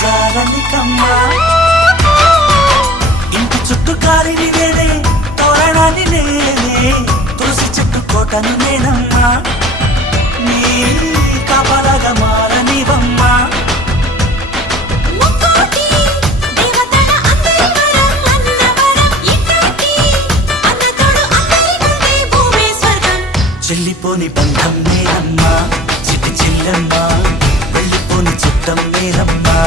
జాలనికమ్మ ఇంటి చుట్టూ కాలిని నేనే తోరణాన్ని నేనే తులసి చెట్టు కోటను నేనమ్మా నీ కాపలాగా మారనివమ్మా చెల్లిపోని బంధం నేనమ్మా